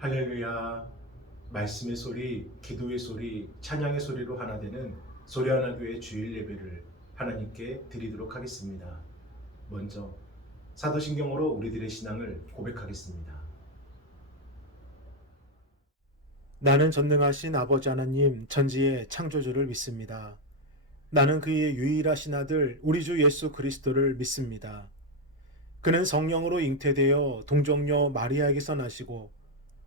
할렐루야. 말씀의 소리, 기도의 소리, 찬양의 소리로 하나 되는 소리하나 교회 주일 예배를 하나님께 드리도록 하겠습니다. 먼저 사도신경으로 우리들의 신앙을 고백하겠습니다. 나는 전능하신 아버지 하나님 전지의 창조주를 믿습니다. 나는 그의 유일하신 아들 우리 주 예수 그리스도를 믿습니다. 그는 성령으로 잉태되어 동정녀 마리아에게서 나시고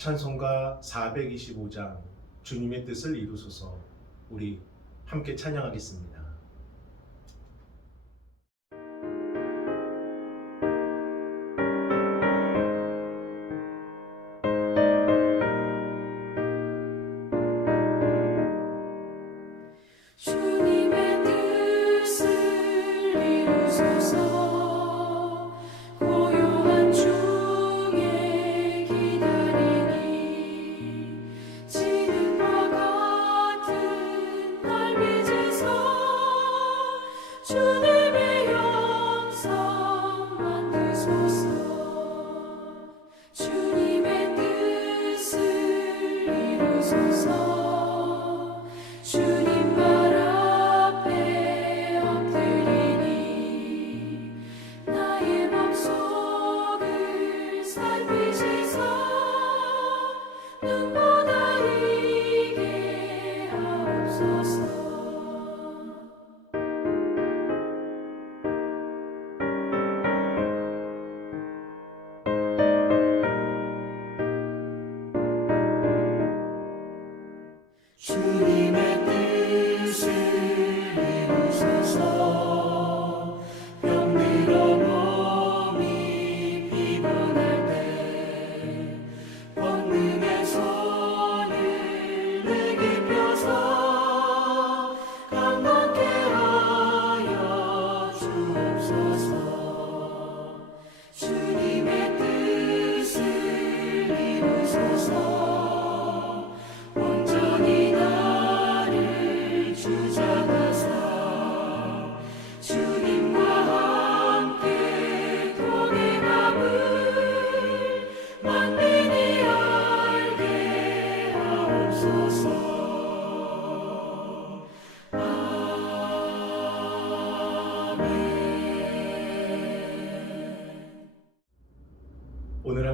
찬송가 425장 주님의 뜻을 이루소서 우리 함께 찬양하겠습니다. 주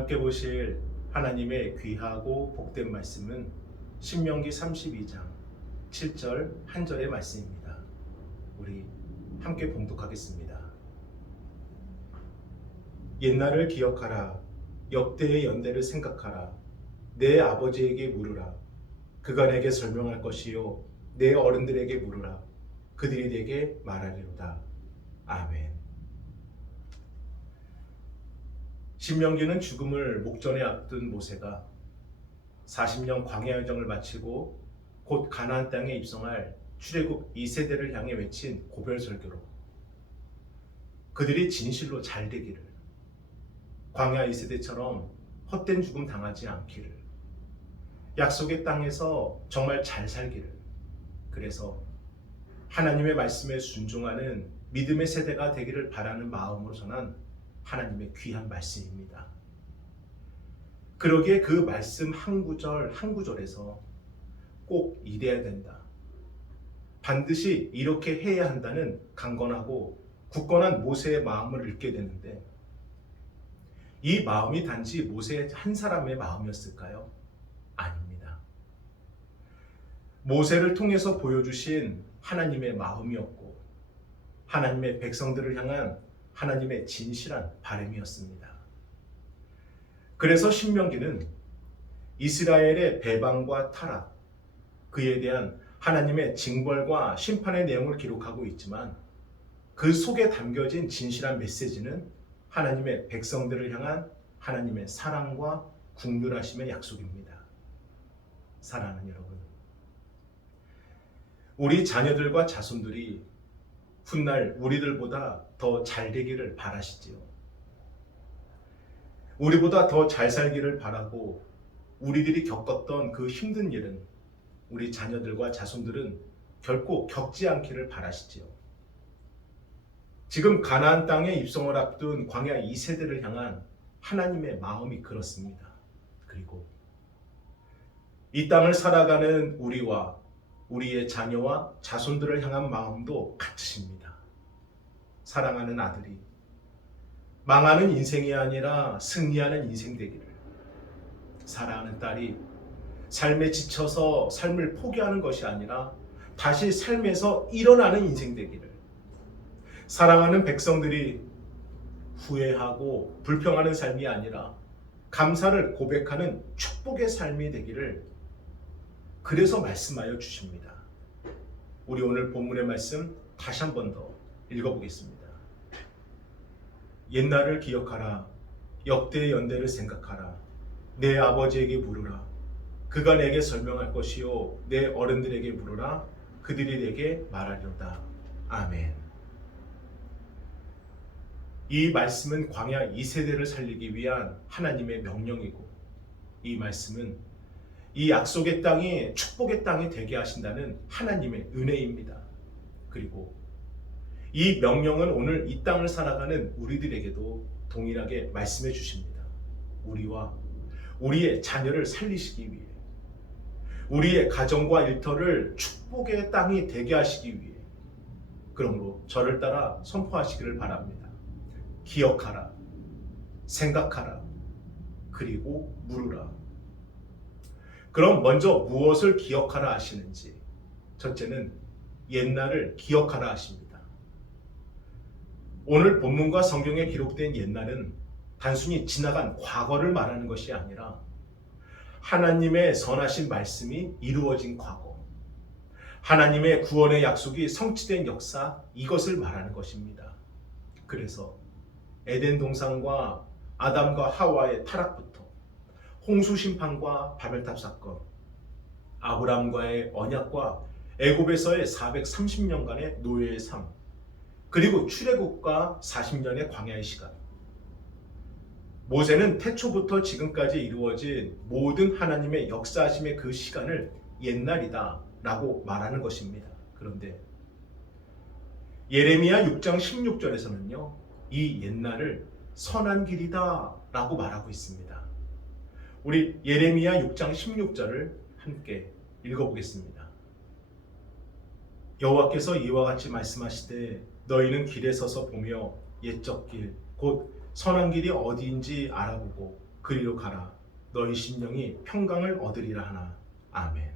함께 보실 하나님의 귀하고 복된 말씀은 신명기 32장 7절 한 절의 말씀입니다. 우리 함께 봉독하겠습니다. 옛날을 기억하라. 역대의 연대를 생각하라. 내 아버지에게 물으라. 그가 내게 설명할 것이요. 내 어른들에게 물으라. 그들이 내게 말하리로다. 아멘. 신명기는 죽음을 목전에 앞둔 모세가 40년 광야 여정을 마치고 곧 가나안 땅에 입성할 출애굽 2세대를 향해 외친 고별 설교로 그들이 진실로 잘 되기를 광야 2세대처럼 헛된 죽음 당하지 않기를 약속의 땅에서 정말 잘 살기를. 그래서 하나님의 말씀에 순종하는 믿음의 세대가 되기를 바라는 마음으로 전한 하나님의 귀한 말씀입니다. 그러기에 그 말씀 한 구절 한 구절에서 꼭 이래야 된다. 반드시 이렇게 해야 한다는 강건하고 굳건한 모세의 마음을 읽게 되는데 이 마음이 단지 모세 한 사람의 마음이었을까요? 아닙니다. 모세를 통해서 보여주신 하나님의 마음이었고 하나님의 백성들을 향한 하나님의 진실한 바람이었습니다. 그래서 신명기는 이스라엘의 배반과 타락, 그에 대한 하나님의 징벌과 심판의 내용을 기록하고 있지만 그 속에 담겨진 진실한 메시지는 하나님의 백성들을 향한 하나님의 사랑과 국률하심의 약속입니다. 사랑하는 여러분. 우리 자녀들과 자손들이 훗날 우리들보다 더 잘 되기를 바라시지요. 우리보다 더 잘 살기를 바라고 우리들이 겪었던 그 힘든 일은 우리 자녀들과 자손들은 결코 겪지 않기를 바라시지요. 지금 가나안 땅에 입성을 앞둔 광야 2세대를 향한 하나님의 마음이 그렇습니다. 그리고 이 땅을 살아가는 우리와 우리의 자녀와 자손들을 향한 마음도 같으십니다. 사랑하는 아들이 망하는 인생이 아니라 승리하는 인생 되기를 사랑하는 딸이 삶에 지쳐서 삶을 포기하는 것이 아니라 다시 삶에서 일어나는 인생 되기를 사랑하는 백성들이 후회하고 불평하는 삶이 아니라 감사를 고백하는 축복의 삶이 되기를 그래서 말씀하여 주십니다. 우리 오늘 본문의 말씀 다시 한 번 더 읽어보겠습니다. 옛날을 기억하라. 역대의 연대를 생각하라. 내 아버지에게 물으라. 그가 내게 설명할 것이요. 내 어른들에게 물으라. 그들이 내게 말하리로다. 아멘. 이 말씀은 광야 2세대를 살리기 위한 하나님의 명령이고 이 말씀은 이 약속의 땅이 축복의 땅이 되게 하신다는 하나님의 은혜입니다. 그리고 이 명령은 오늘 이 땅을 살아가는 우리들에게도 동일하게 말씀해 주십니다. 우리와 우리의 자녀를 살리시기 위해 우리의 가정과 일터를 축복의 땅이 되게 하시기 위해 그러므로 저를 따라 선포하시기를 바랍니다. 기억하라, 생각하라, 그리고 물으라. 그럼 먼저 무엇을 기억하라 하시는지. 첫째는 옛날을 기억하라 하십니다. 오늘 본문과 성경에 기록된 옛날은 단순히 지나간 과거를 말하는 것이 아니라 하나님의 선하신 말씀이 이루어진 과거, 하나님의 구원의 약속이 성취된 역사, 이것을 말하는 것입니다. 그래서 에덴 동산과 아담과 하와의 타락부터 홍수 심판과 바벨탑 사건, 아브람과의 언약과 애굽에서의 430년간의 노예의 삶, 그리고 출애굽과 40년의 광야의 시간. 모세는 태초부터 지금까지 이루어진 모든 하나님의 역사하심의 그 시간을 옛날이다 라고 말하는 것입니다. 그런데 예레미야 6장 16절에서는요. 이 옛날을 선한 길이다 라고 말하고 있습니다. 우리 예레미야 6장 16절을 함께 읽어보겠습니다. 여호와께서 이와 같이 말씀하시되 너희는 길에 서서 보며 옛적 길 곧 선한 길이 어디인지 알아보고 그리로 가라 너희 심령이 평강을 얻으리라 하나 아멘.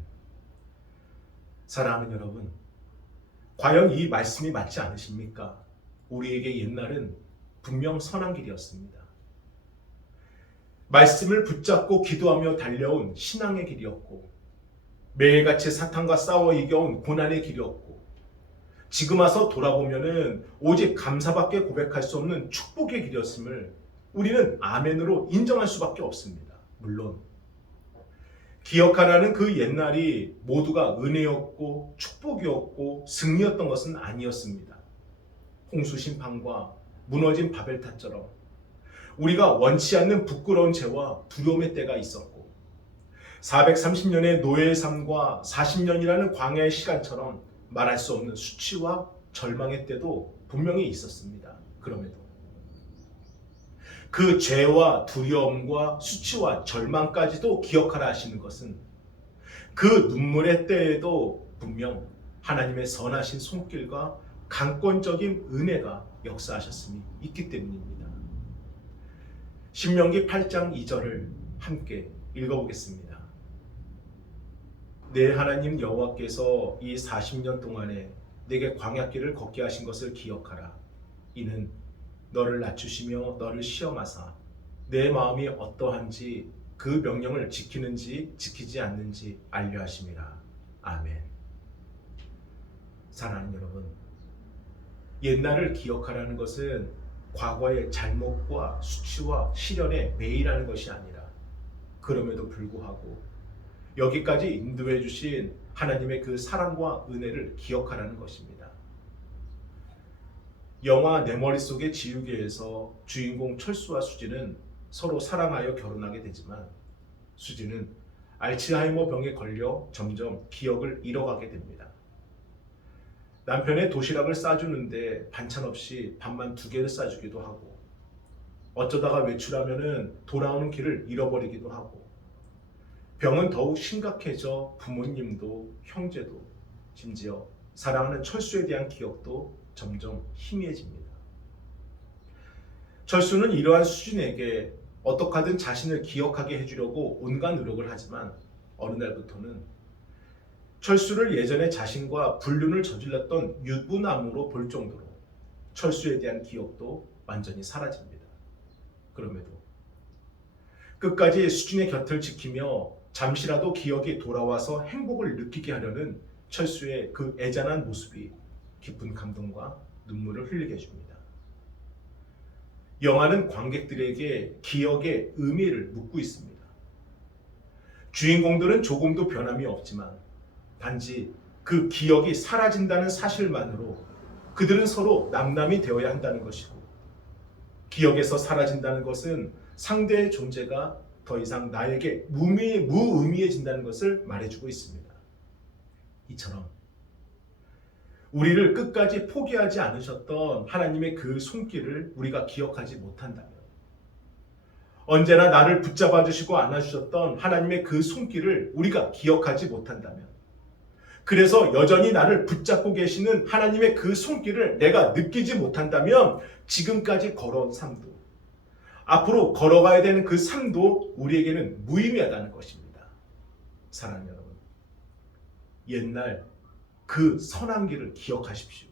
사랑하는 여러분, 과연 이 말씀이 맞지 않으십니까? 우리에게 옛날은 분명 선한 길이었습니다. 말씀을 붙잡고 기도하며 달려온 신앙의 길이었고 매일같이 사탄과 싸워 이겨온 고난의 길이었고 지금 와서 돌아보면은 오직 감사밖에 고백할 수 없는 축복의 길이었음을 우리는 아멘으로 인정할 수밖에 없습니다. 물론 기억하라는 그 옛날이 모두가 은혜였고 축복이었고 승리였던 것은 아니었습니다. 홍수 심판과 무너진 바벨탑처럼 우리가 원치 않는 부끄러운 죄와 두려움의 때가 있었고 430년의 노예의 삶과 40년이라는 광야의 시간처럼 말할 수 없는 수치와 절망의 때도 분명히 있었습니다. 그럼에도 그 죄와 두려움과 수치와 절망까지도 기억하라 하시는 것은 그 눈물의 때에도 분명 하나님의 선하신 손길과 강권적인 은혜가 역사하셨음이 있기 때문입니다. 신명기 8장 2절을 함께 읽어보겠습니다. 내 하나님 여호와께서 이 40년 동안에 내게 광야길을 걷게 하신 것을 기억하라. 이는 너를 낮추시며 너를 시험하사 내 마음이 어떠한지 그 명령을 지키는지 지키지 않는지 알려 하심이라. 아멘. 사랑하는 여러분, 옛날을 기억하라는 것은 과거의 잘못과 수치와 시련에 매이라는 것이 아니라 그럼에도 불구하고 여기까지 인도해 주신 하나님의 그 사랑과 은혜를 기억하라는 것입니다. 영화 내 머릿속의 지우개에서 주인공 철수와 수지는 서로 사랑하여 결혼하게 되지만 수지는 알츠하이머 병에 걸려 점점 기억을 잃어가게 됩니다. 남편의 도시락을 싸주는데 반찬 없이 밥만 두 개를 싸주기도 하고 어쩌다가 외출하면은 돌아오는 길을 잃어버리기도 하고 병은 더욱 심각해져 부모님도 형제도 심지어 사랑하는 철수에 대한 기억도 점점 희미해집니다. 철수는 이러한 수진에게 어떻게든 자신을 기억하게 해주려고 온갖 노력을 하지만 어느 날부터는 철수를 예전에 자신과 불륜을 저질렀던 유부남으로 볼 정도로 철수에 대한 기억도 완전히 사라집니다. 그럼에도 끝까지 수진의 곁을 지키며 잠시라도 기억이 돌아와서 행복을 느끼게 하려는 철수의 그 애잔한 모습이 깊은 감동과 눈물을 흘리게 해줍니다. 영화는 관객들에게 기억의 의미를 묻고 있습니다. 주인공들은 조금도 변함이 없지만 단지 그 기억이 사라진다는 사실만으로 그들은 서로 남남이 되어야 한다는 것이고 기억에서 사라진다는 것은 상대의 존재가 더 이상 나에게 무미, 무의미해진다는 것을 말해주고 있습니다. 이처럼 우리를 끝까지 포기하지 않으셨던 하나님의 그 손길을 우리가 기억하지 못한다면 언제나 나를 붙잡아 주시고 안아 주셨던 하나님의 그 손길을 우리가 기억하지 못한다면 그래서 여전히 나를 붙잡고 계시는 하나님의 그 손길을 내가 느끼지 못한다면 지금까지 걸어온 삶도 앞으로 걸어가야 되는 그 삶도 우리에게는 무의미하다는 것입니다. 사랑하는 여러분, 옛날 그 선한 길을 기억하십시오.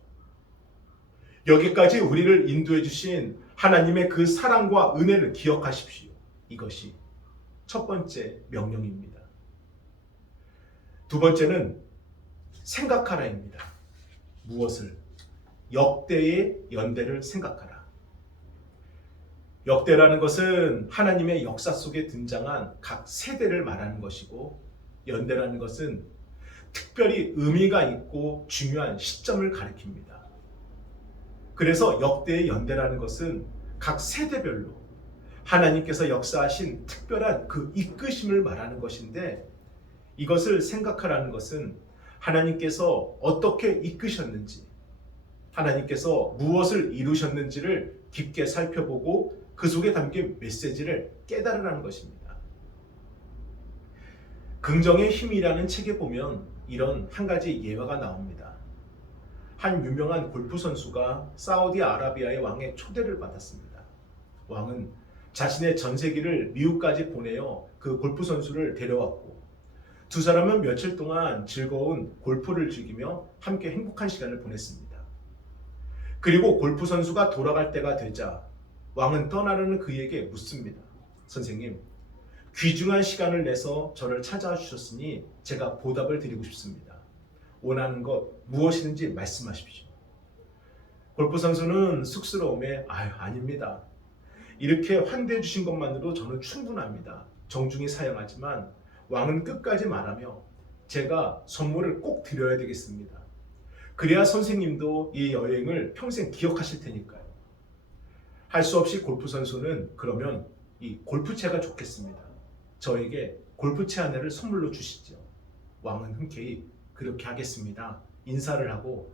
여기까지 우리를 인도해 주신 하나님의 그 사랑과 은혜를 기억하십시오. 이것이 첫 번째 명령입니다. 두 번째는 생각하라입니다. 무엇을? 역대의 연대를 생각하라. 역대라는 것은 하나님의 역사 속에 등장한 각 세대를 말하는 것이고 연대라는 것은 특별히 의미가 있고 중요한 시점을 가리킵니다. 그래서 역대의 연대라는 것은 각 세대별로 하나님께서 역사하신 특별한 그 이끄심을 말하는 것인데 이것을 생각하라는 것은 하나님께서 어떻게 이끄셨는지 하나님께서 무엇을 이루셨는지를 깊게 살펴보고 그 속에 담긴 메시지를 깨달으라는 것입니다. 긍정의 힘이라는 책에 보면 이런 한 가지 예화가 나옵니다. 한 유명한 골프 선수가 사우디아라비아의 왕의 초대를 받았습니다. 왕은 자신의 전세기를 미국까지 보내어 그 골프 선수를 데려왔고 두 사람은 며칠 동안 즐거운 골프를 즐기며 함께 행복한 시간을 보냈습니다. 그리고 골프 선수가 돌아갈 때가 되자 왕은 떠나려는 그에게 묻습니다. 선생님, 귀중한 시간을 내서 저를 찾아와 주셨으니 제가 보답을 드리고 싶습니다. 원하는 것 무엇이든지 말씀하십시오. 골프 선수는 쑥스러움에 아유 아닙니다. 이렇게 환대해 주신 것만으로 저는 충분합니다. 정중히 사양하지만 왕은 끝까지 말하며 제가 선물을 꼭 드려야 되겠습니다. 그래야 선생님도 이 여행을 평생 기억하실 테니까요. 할 수 없이 골프 선수는 그러면 이 골프채가 좋겠습니다. 저에게 골프채 하나를 선물로 주시죠. 왕은 흔쾌히 그렇게 하겠습니다. 인사를 하고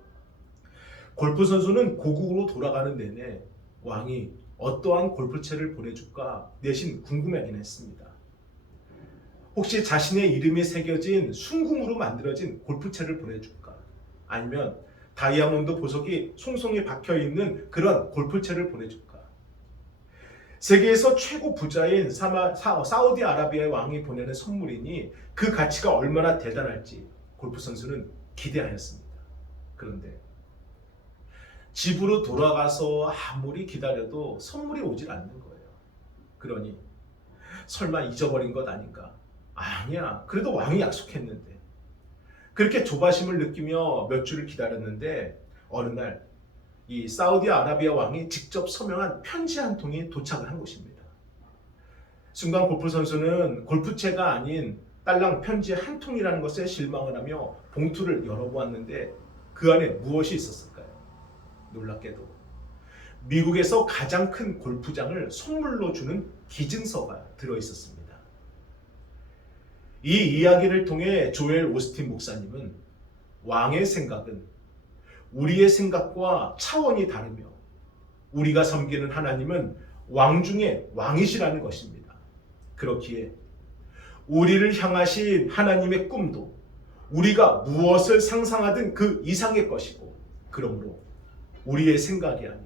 골프 선수는 고국으로 돌아가는 내내 왕이 어떠한 골프채를 보내줄까 내심 궁금하긴 했습니다. 혹시 자신의 이름이 새겨진 순금으로 만들어진 골프채를 보내줄까? 아니면 다이아몬드 보석이 송송이 박혀 있는 그런 골프채를 보내줄까? 세계에서 최고 부자인 사마, 사, 사우디아라비아의 왕이 보내는 선물이니 그 가치가 얼마나 대단할지 골프 선수는 기대하였습니다. 그런데 집으로 돌아가서 아무리 기다려도 선물이 오질 않는 거예요. 그러니 설마 잊어버린 것 아닌가? 아니야. 그래도 왕이 약속했는데. 그렇게 조바심을 느끼며 몇 주를 기다렸는데 어느 날 이 사우디아라비아 왕이 직접 서명한 편지 한 통이 도착을 한 것입니다. 순간 골프 선수는 골프채가 아닌 딸랑 편지 한 통이라는 것에 실망을 하며 봉투를 열어보았는데 그 안에 무엇이 있었을까요? 놀랍게도 미국에서 가장 큰 골프장을 선물로 주는 기증서가 들어 있었습니다. 이 이야기를 통해 조엘 오스틴 목사님은 왕의 생각은 우리의 생각과 차원이 다르며 우리가 섬기는 하나님은 왕 중에 왕이시라는 것입니다. 그렇기에 우리를 향하신 하나님의 꿈도 우리가 무엇을 상상하든 그 이상의 것이고 그러므로 우리의 생각이 아닌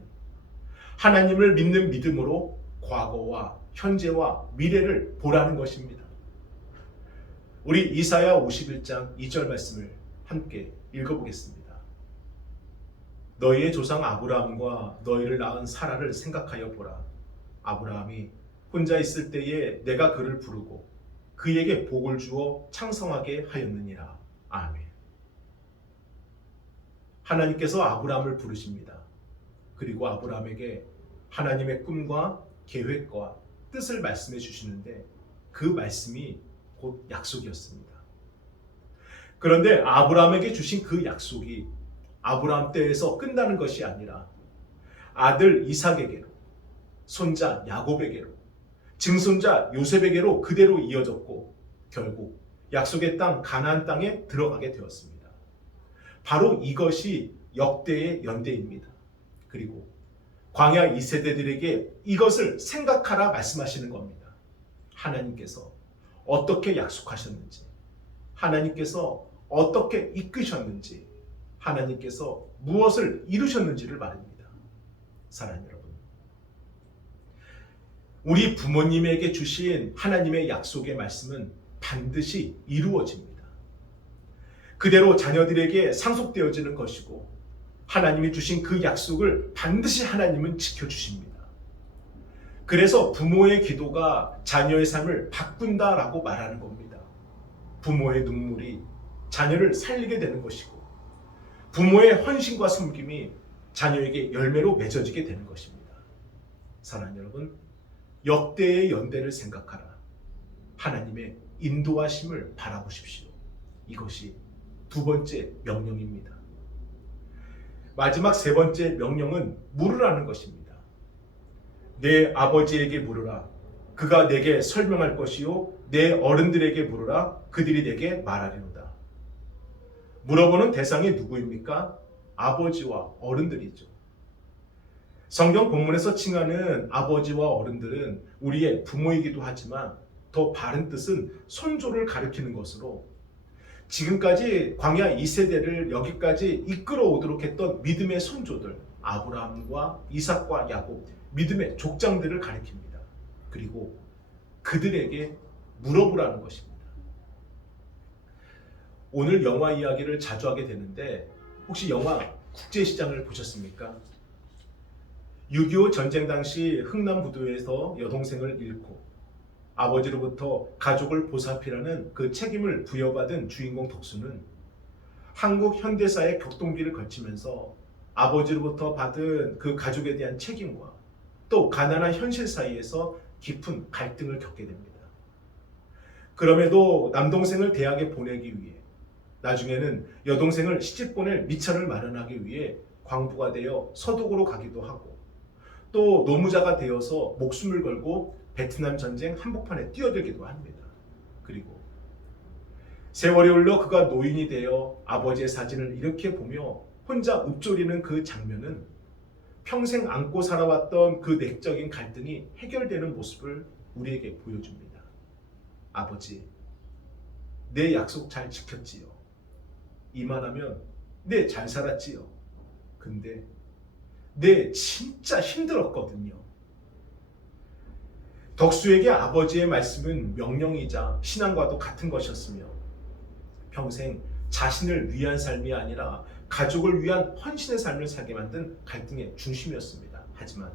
하나님을 믿는 믿음으로 과거와 현재와 미래를 보라는 것입니다. 우리 이사야 51장 2절 말씀을 함께 읽어보겠습니다. 너희의 조상 아브라함과 너희를 낳은 사라를 생각하여 보라. 아브라함이 혼자 있을 때에 내가 그를 부르고 그에게 복을 주어 창성하게 하였느니라. 아멘. 하나님께서 아브라함을 부르십니다. 그리고 아브라함에게 하나님의 꿈과 계획과 뜻을 말씀해 주시는데 그 말씀이 곧 약속이었습니다. 그런데 아브라함에게 주신 그 약속이 아브라함 때에서 끝나는 것이 아니라 아들 이삭에게로, 손자 야곱에게로, 증손자 요셉에게로 그대로 이어졌고 결국 약속의 땅 가나안 땅에 들어가게 되었습니다. 바로 이것이 역대의 연대입니다. 그리고 광야 2세대들에게 이것을 생각하라 말씀하시는 겁니다. 하나님께서 어떻게 약속하셨는지, 하나님께서 어떻게 이끄셨는지, 하나님께서 무엇을 이루셨는지를 말입니다. 사랑하는 여러분. 우리 부모님에게 주신 하나님의 약속의 말씀은 반드시 이루어집니다. 그대로 자녀들에게 상속되어지는 것이고 하나님이 주신 그 약속을 반드시 하나님은 지켜주십니다. 그래서 부모의 기도가 자녀의 삶을 바꾼다라고 말하는 겁니다. 부모의 눈물이 자녀를 살리게 되는 것이고 부모의 헌신과 섬김이 자녀에게 열매로 맺어지게 되는 것입니다. 사랑하는 여러분, 역대의 연대를 생각하라. 하나님의 인도하심을 바라보십시오. 이것이 두 번째 명령입니다. 마지막 세 번째 명령은 물으라는 것입니다. 내 아버지에게 물으라. 그가 내게 설명할 것이요. 내 어른들에게 물으라. 그들이 내게 말하리로다. 물어보는 대상이 누구입니까? 아버지와 어른들이죠. 성경 본문에서 칭하는 아버지와 어른들은 우리의 부모이기도 하지만 더 바른 뜻은 손조를 가리키는 것으로 지금까지 광야 2세대를 여기까지 이끌어 오도록 했던 믿음의 손조들 아브라함과 이삭과 야곱 믿음의 족장들을 가리킵니다. 그리고 그들에게 물어보라는 것입니다. 오늘 영화 이야기를 자주 하게 되는데 혹시 영화 국제시장을 보셨습니까? 6.25 전쟁 당시 흥남부두에서 여동생을 잃고 아버지로부터 가족을 보살피라는 그 책임을 부여받은 주인공 덕수는 한국 현대사의 격동기를 거치면서 아버지로부터 받은 그 가족에 대한 책임과 또 가난한 현실 사이에서 깊은 갈등을 겪게 됩니다. 그럼에도 남동생을 대학에 보내기 위해 나중에는 여동생을 시집 보낼 미천을 마련하기 위해 광부가 되어 서독으로 가기도 하고 또 노무자가 되어서 목숨을 걸고 베트남 전쟁 한복판에 뛰어들기도 합니다. 그리고 세월이 흘러 그가 노인이 되어 아버지의 사진을 이렇게 보며 혼자 읊조리는 그 장면은 평생 안고 살아왔던 그 내적인 갈등이 해결되는 모습을 우리에게 보여줍니다. 아버지, 내 약속 잘 지켰지요. 이만하면 네 잘 살았지요. 근데 네 진짜 힘들었거든요. 덕수에게 아버지의 말씀은 명령이자 신앙과도 같은 것이었으며 평생 자신을 위한 삶이 아니라 가족을 위한 헌신의 삶을 살게 만든 갈등의 중심이었습니다. 하지만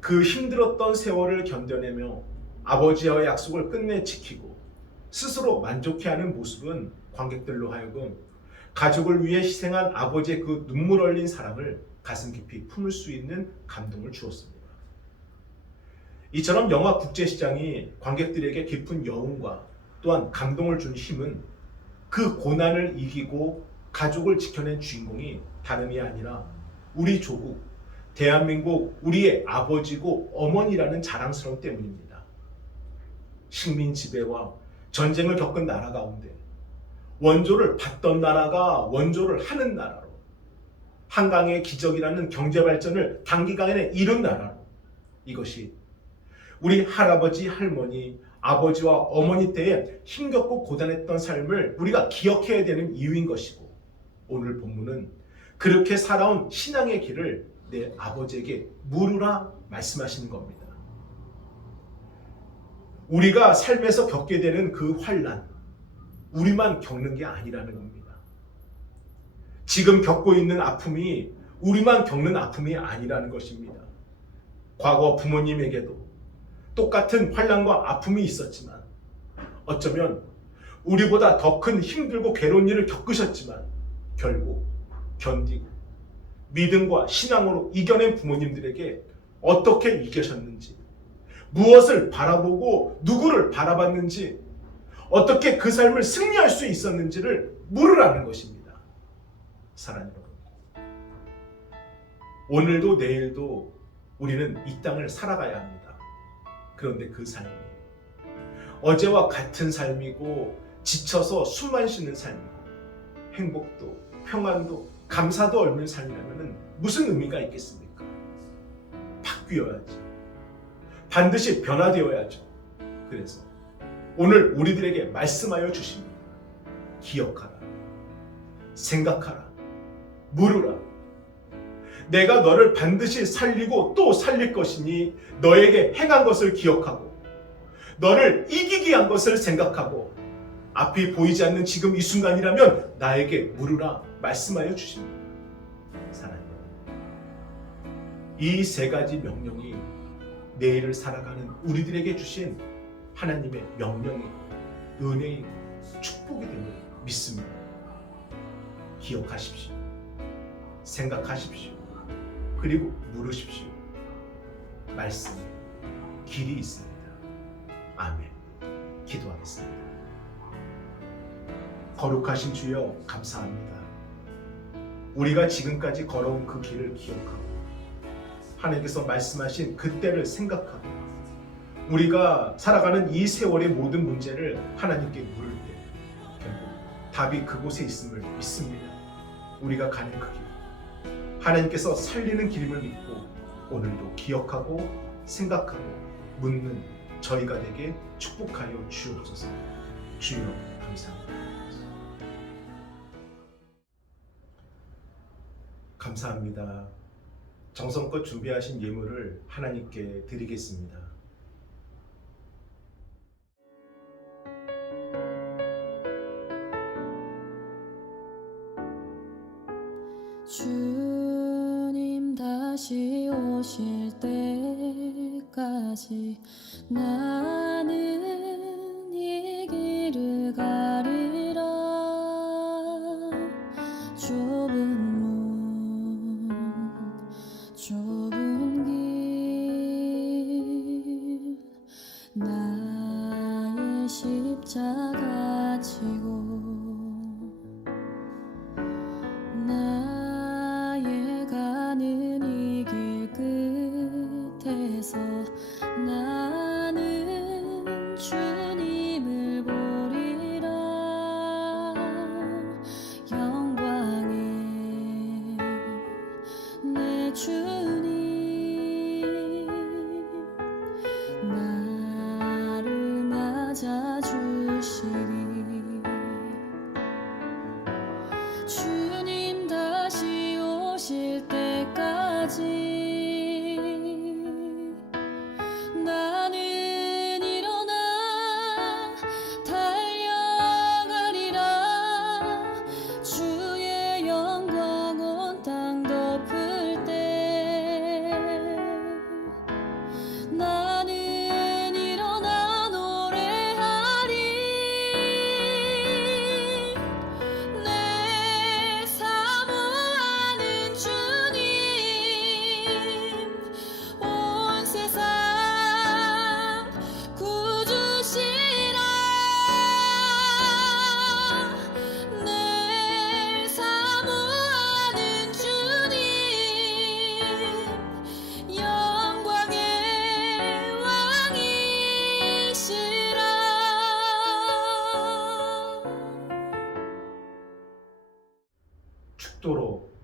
그 힘들었던 세월을 견뎌내며 아버지와의 약속을 끝내 지키고 스스로 만족해하는 모습은 관객들로 하여금 가족을 위해 희생한 아버지의 그 눈물 흘린 사랑을 가슴 깊이 품을 수 있는 감동을 주었습니다. 이처럼 영화 국제시장이 관객들에게 깊은 여운과 또한 감동을 준 힘은 그 고난을 이기고 가족을 지켜낸 주인공이 다름이 아니라 우리 조국, 대한민국 우리의 아버지고 어머니라는 자랑스러움 때문입니다. 식민 지배와 전쟁을 겪은 나라 가운데 원조를 받던 나라가 원조를 하는 나라로 한강의 기적이라는 경제 발전을 단기간에 이룬 나라로 이것이 우리 할아버지, 할머니, 아버지와 어머니 때에 힘겹고 고단했던 삶을 우리가 기억해야 되는 이유인 것이고 오늘 본문은 그렇게 살아온 신앙의 길을 내 아버지에게 물으라 말씀하시는 겁니다. 우리가 삶에서 겪게 되는 그 환란, 우리만 겪는 게 아니라는 겁니다. 지금 겪고 있는 아픔이 우리만 겪는 아픔이 아니라는 것입니다. 과거 부모님에게도 똑같은 환란과 아픔이 있었지만 어쩌면 우리보다 더 큰 힘들고 괴로운 일을 겪으셨지만 결국 견디고 믿음과 신앙으로 이겨낸 부모님들에게 어떻게 이겨셨는지 무엇을 바라보고 누구를 바라봤는지 어떻게 그 삶을 승리할 수 있었는지를 물으라는 것입니다. 사랑하는 여러분. 오늘도 내일도 우리는 이 땅을 살아가야 합니다. 그런데 그 삶이 어제와 같은 삶이고 지쳐서 숨만 쉬는 삶이고 행복도 평안도 감사도 없는 삶이라면 무슨 의미가 있겠습니까? 바뀌어야지. 반드시 변화되어야죠. 그래서 오늘 우리들에게 말씀하여 주십니다. 기억하라. 생각하라. 물으라. 내가 너를 반드시 살리고 또 살릴 것이니 너에게 행한 것을 기억하고 너를 이기게 한 것을 생각하고 앞이 보이지 않는 지금 이 순간이라면 나에게 물으라 말씀하여 주십니다. 사랑해요. 이세 가지 명령이 내일을 살아가는 우리들에게 주신 하나님의 명령이고 은혜이고 축복이 됨을 믿습니다. 기억하십시오. 생각하십시오. 그리고 물으십시오. 말씀에 길이 있습니다. 아멘. 기도하겠습니다. 거룩하신 주여 감사합니다. 우리가 지금까지 걸어온 그 길을 기억하고 하나님께서 말씀하신 그때를 생각하고 우리가 살아가는 이 세월의 모든 문제를 하나님께 물을 때 결국 답이 그곳에 있음을 믿습니다. 우리가 가는 그 길. 하나님께서 살리는 길임을 믿고 오늘도 기억하고 생각하고 묻는 저희가 되게 축복하여 주옵소서. 주여 감사합니다. 감사합니다. 정성껏 준비하신 예물을 하나님께 드리겠습니다. 십자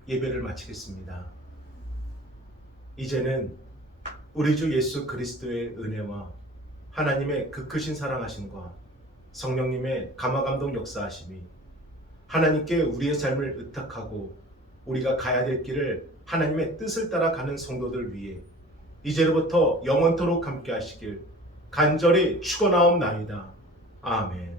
예배를 마치겠습니다. 이제는 우리 주 예수 그리스도의 은혜와 하나님의 그 크신 사랑하심과 성령님의 감화감동 역사하심이 하나님께 우리의 삶을 의탁하고 우리가 가야 될 길을 하나님의 뜻을 따라 가는 성도들 위해 이제로부터 영원토록 함께 하시길 간절히 축원하옵나이다. 아멘.